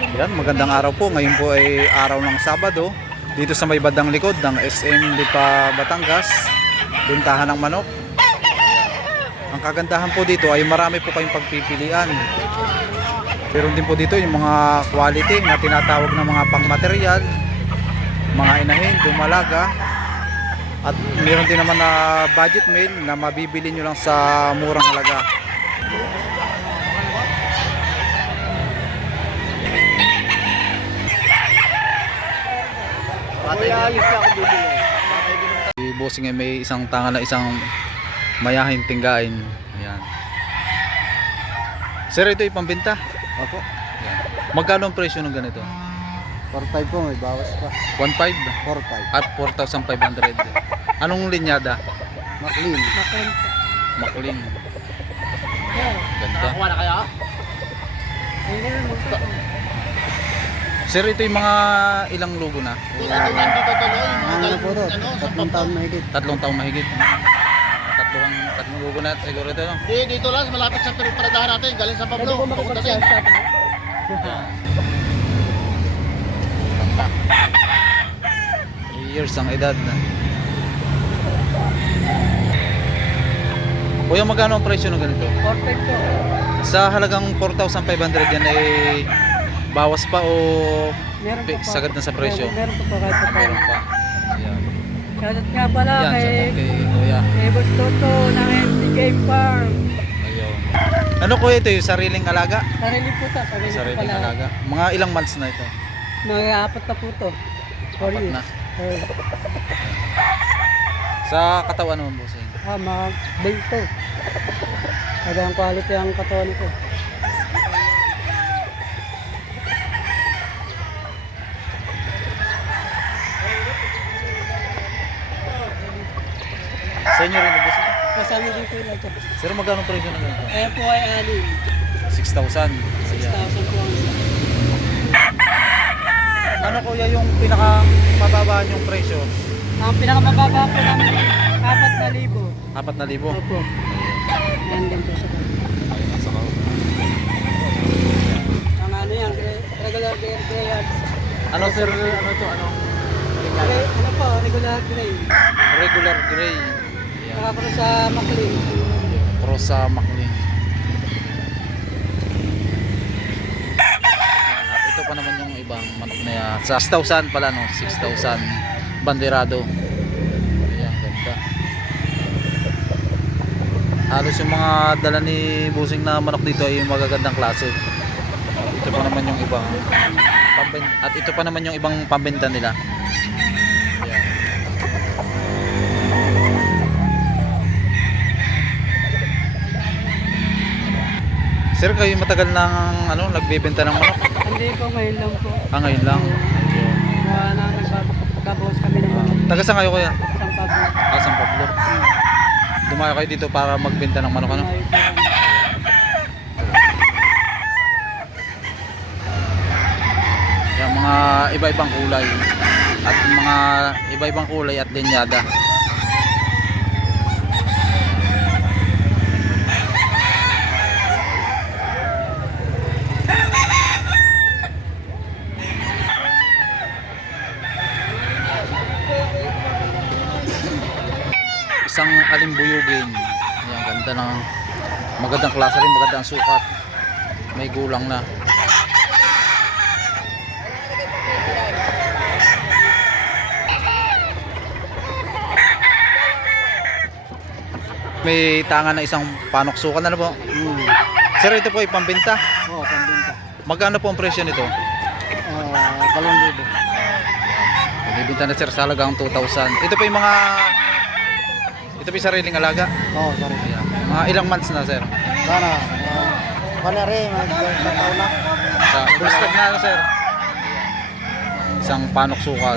Yan, magandang araw po. Ngayon po ay araw ng Sabado. Dito sa may bandang likod ng SM Lipa, Batangas, bintahan ng manok. Ang kagandahan po dito ay marami po kayong pagpipilian. Meron din po dito yung mga quality na tinatawag ng mga pangmaterial, mga inahin, dumalaga. At meron din naman na budget meal na mabibili nyo lang sa murang halaga. Si Bossing ay may isang tanga na isang mayahin tinggain. Ayan. Sir, ito ipambenta. Opo. Ayan. Magkano ang presyo ng ganito? 4.5 po, may bawas pa. 1.5 4.5. at 4,500. Anong linyada? McLean. McLean. Ganda. Nakakuha na kayo? Sir, ito yung mga ilang logo na? Dito tuloy. Ano po to? 3 taon na higit. 3 taong mahigit. Tatlong logo na siguro ito. No? Dito lang, malapit sa paradahan natin. Galing sa Pablo. Papunta din. 3 years ang edad na. Kuya, magkano ang presyo ng ganito? 4.5 po. Sa halagang 4,500 yan ay bawas pa o Meron pa po. sagad na sa presyo? Meron pa po kahit pa. Meron pa. Ayan. Shoutout nga pala Yan, kay shoutout kay Kuya. Boss Toto ng MC Game Farm. Ayun. Ano kuya ito yung sariling alaga? Sarili po ta, sarili po Sariling pala. alaga. Mga ilang months na ito? Mga 4 na po to. 4 Apat years. na. Eh, Sa katawan naman bossing. mga bento. Hanggang quality ang katawan nito. Sa inyo rin bossing? Kasama din po ito. Sir, magkano presyo ng ganito? Kaya po ay ali. 6,000. 6,000 po ang isa. Ano kuya yung pinaka mababa yung presyo? Ang pinakamababa po namin 4,000. 4,000. Opo. Yan din po sa kanya. Ayun, nasa kao. Ang ano yan, regular greyhounds. Ano sir, ano ito? Ano? Ano po, regular grey. Regular gray. Ayan. Nakakuro sa McLean. Cross sa McLean. At ito pa naman yung ibang manok na yan. Sa 6,000 pala no, 6,000 banderado. Ayan, ganda. Halos yung mga dala ni Busing na manok dito ay yung magagandang klase. At ito pa naman yung ibang at ito pa naman yung ibang pambenta nila. Ayan. Sir, kayo matagal nang nagbebenta ng manok? Hindi po, ngayon lang po. Ngayon lang. Ayun. Kaya na nagbabawas kami ng mga Taga saan kayo kuya? isang pablo. San Pablo. Dumayo kayo dito para magbenta ng manok ano? Ayaw po kami. Yung mga iba-ibang kulay at mga iba-ibang kulay at linyada. Isang alimbuyugin. Ayan, ganda ng magandang klase rin, magandang sukat. May gulang na. May tanga na isang panoksukan na po. Sir, ito po ay pambenta. Oo, pambinta. Magkano po ang presyo nito? 2,000. Binibenta na sir sa halagang 2,000. Ito po yung mga ito po yung sariling alaga. Oo, sorry. Ayan. Mga ilang months na sir? Sana, panari, mag-taon na. Sa boosted na sir. Isang panoksukan.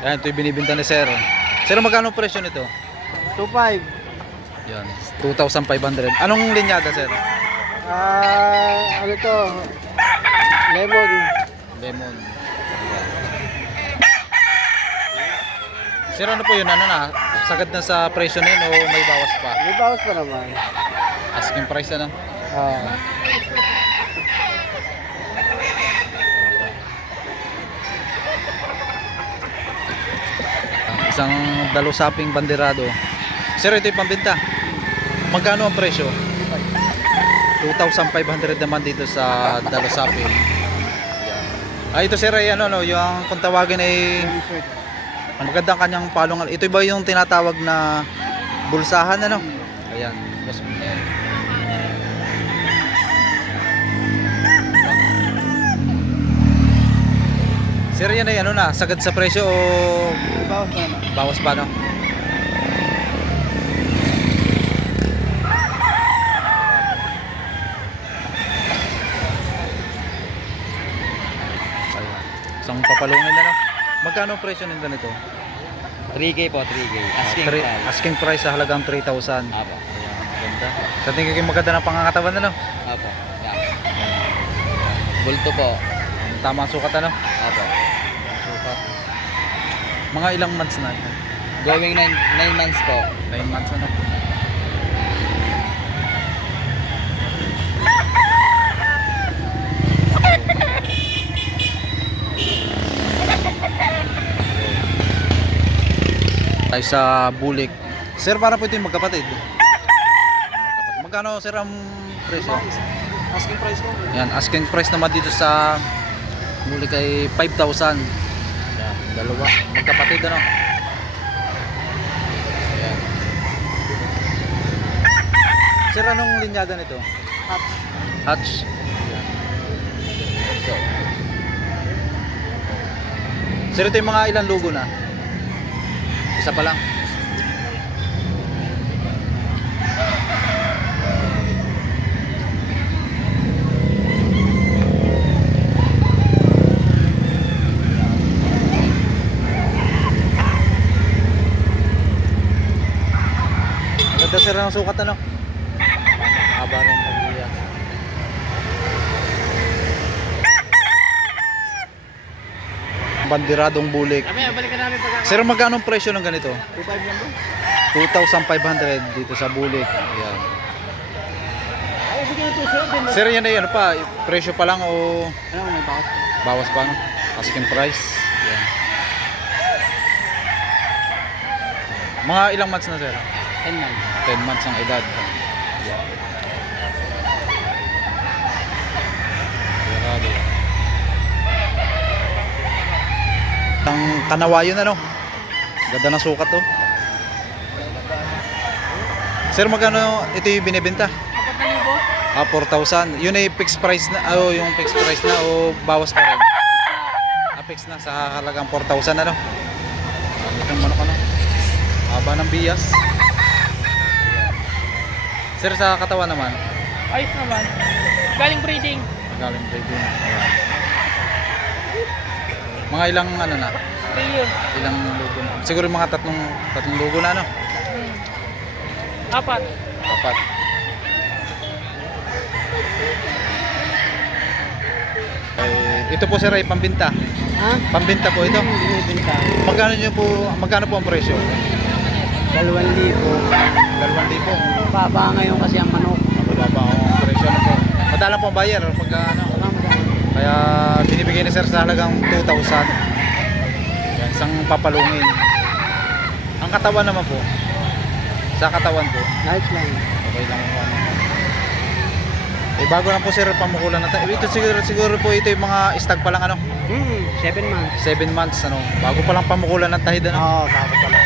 Ayan, ito yung binibenta ni sir. Sir, magkano ang presyo nito? 2.5. Yan, 2,500. Anong linyada sir? Ano to? Lemon. Lemon. Sir, ano po yun? Ano na? Sagad na sa presyo na yun o may bawas pa? May bawas pa naman. Asking price na lang. Ah. Isang dalusaping banderado. Sir, ito yung pambenta. Magkano ang presyo? 2,500 naman dito sa dalusapi. Ito sir ay ano, no, yung kung tawagin ay magandang kanyang palungal. Ito ba yung tinatawag na bulsahan ano? Ayan. Sir, yan ay ano na, sagad sa presyo o May bawas pa naman. bawas pa no? Ayan. Isang papalungin na no? Magkano ang presyo ng ganito? 3K po, 3K. Asking Three- price. asking price sa halagang 3,000. Apo. Ayan, ganda. Sa tingin ko maganda ng pangangatawan na no? Apo. Yeah. Bulto po. Tama ang sukat ano? Apo. Sukat. Mga ilang months na? Going 9 months po. 9 months ano? Tayo sa bulik. Sir, para po ito yung magkapatid. Magkano sir ang presyo? Asking price ko. Yan, asking price naman dito sa bulik ay 5,000. Yan, dalawa. Magkapatid ano? Yan. Sir, anong linyada nito? Hot. Hatch. Yan. So. Sir, ito yung mga ilang logo na? Isa pa lang. Ganda sir ng sukat ano? Haba ng pagbiyas. Bandiradong bulik. Kami, balikan namin pagkakaroon. Sir, magkano ang presyo ng ganito? 2.5 lang bro. 2,500 dito sa bulik. Ayan. Ay, bigyan ito sir. Din. Sir, yan ay ano pa? Presyo pa lang o Ano, may bawas pa. bawas pa no? Asking price. Ayan. Mga ilang months na sir? 10 months. 10 months ang edad. Ang kanawayon ano? Ganda ng sukat to. Sir, magkano ito yung binibenta? 4,000. Yun ay fixed price na, yung fixed price na o bawas pa rin? Fixed na sa halagang 4,000 ano? Itong manok ano? Haba ng bias. Sir, sa katawan naman? Ayos naman. Galing breeding. Galing breeding. Ayan. Mga ilang ano na? 3 years. Ilang logo na? Siguro yung mga tatlong logo na ano? 4. Dapat. Ito po sir ay pambinta. Ha? Pambinta po ito. Binibenta. Magkano po ang presyo? 2,000. 2,000. Baba ngayon kasi ang manok. Mababa ang presyo na po. Madalang po ang buyer pag ano. Kaya binibigay ni sir sa halagang 2,000. Yan, isang papalungin. Ang katawan naman po. Sa katawan po. Nice lang. Okay lang po. Bago lang po sir pamukulan natin. Ito siguro po ito yung mga stag pa lang ano. 7 months. 7 months ano. Bago pa lang pamukulan ng tahid ano. Oo, tapos pala.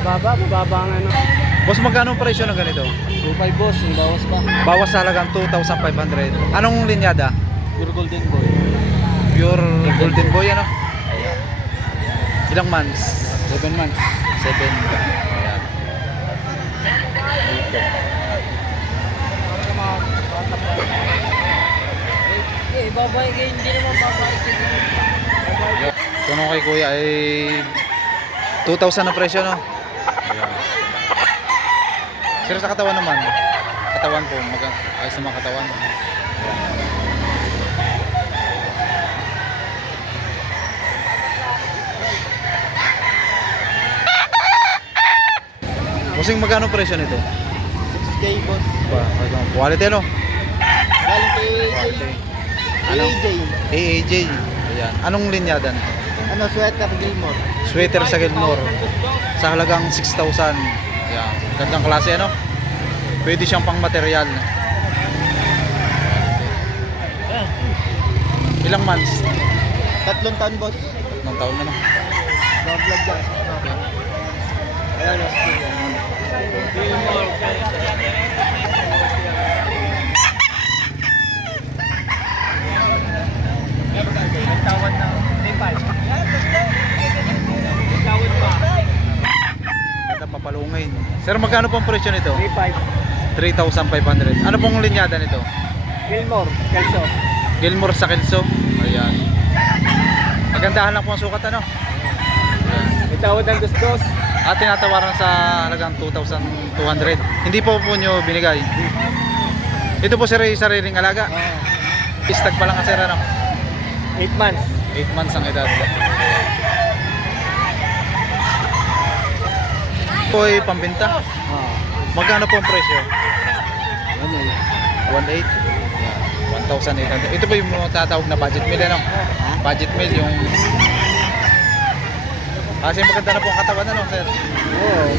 Mababa ang ano. Boss, magkano ang presyo ng ganito? 2.5 boss, yung bawas pa. Bawas sa halagang 2,500. Anong linyada? Pure golden boy. Pure golden boy ano? Ilang months? 7 months. 7. Ayan. Babay kayo, hindi naman babay. Tunong kay kuya ay 2,000 na presyo no? Ayan. Sir, sa katawan naman? Katawan po, ayos naman katawan. Bossing, magkano presyo nito? 6K boss. Quality ano? Galing kay Ano? AJ. AAJ. Ayan. Anong linyada nito? Ano, sweater Gilmore. Sweater sa Gilmore. Sa halagang 6,000. Ayan. Gandang klase ano? Pwede siyang pang material. Ilang months? 3 taon boss. Nung taon na no? Vlog dyan. Ayan, Ganda papalungin. Sir, magkano pong presyo nito? 3.5. 3,500. Ano pong linyada nito? Gilmore, Kelso. Gilmore sa Kelso. Ayan. Magandahan lang po ang sukat ano? May tawad ng dos-dos. At tinatawaran sa halagang 2,200. Hindi po po nyo binigay. Ito po sir ay sariling alaga. Istag pa lang ka sir ano? 8 months. 8 months ang edad. Ito ay pambinta. Magkano po ang presyo? 1,800. 1,800. Ito po yung tatawag na budget meal ano? Budget meal yung kasi maganda na po ang katawan ano sir? Oo.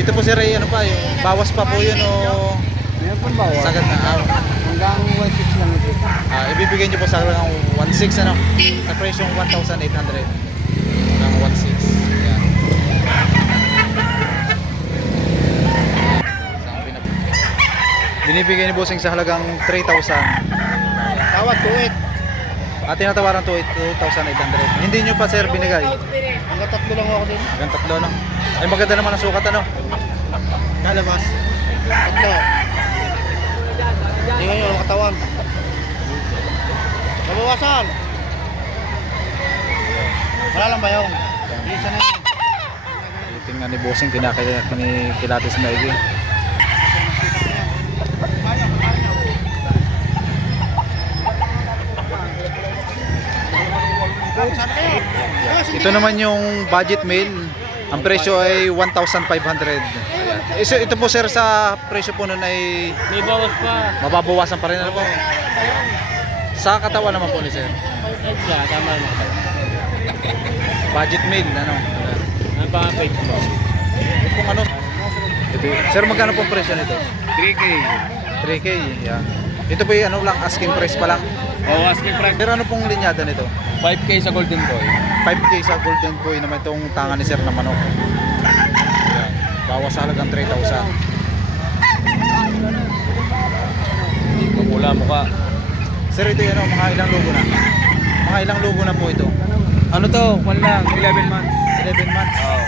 Ito po sir ay ano pa yung bawas pa po yun o Meron pong bawa. sagad na Hanggang 1.6 lang ito. ibibigay nyo po sa halagang 1,600 ano? Sa presyong 1,800 hanggang 1,600. Yan. Binibigay ni Bossing sa halagang 3,000. tawad 2.8. At tinatawaran to 2,800. Hindi nyo pa sir binigay. Hanggang 3 lang ako din. Hanggang 3 no? Ay maganda naman ang sukat ano? Kalabas. 3. Hindi ngayon ang katawan. Nabawasan. Wala lang ba yung? Isa na yun. Tingnan ni Bossing kinakaya ni Kilates Maigi. Ito naman yung budget meal. Ang presyo ay 1,500. Ayan. Ito po sir sa presyo po nun ay May bawas pa. mababawasan pa rin ano po. Sa katawan naman po ni sir. Siya, tama na. Budget meal ano. Ang pang-page mo. Kung ano. Ito, sir magkano pong presyo nito? 3K. 3K. Yeah. Ito po yung ano lang asking price pa lang. Oh, asking price. Sir ano pong linyada nito? 5K sa Golden Boy. 5K sa Golden Boy naman itong tangan ni sir na manok. Ayan. Bawas sa halagang 3,000. Pumula mukha. Sir ito yan mga ilang lugo na? Mga ilang lugo na po ito? Ano to? 1 lang, 11 months. 11 months. Oo.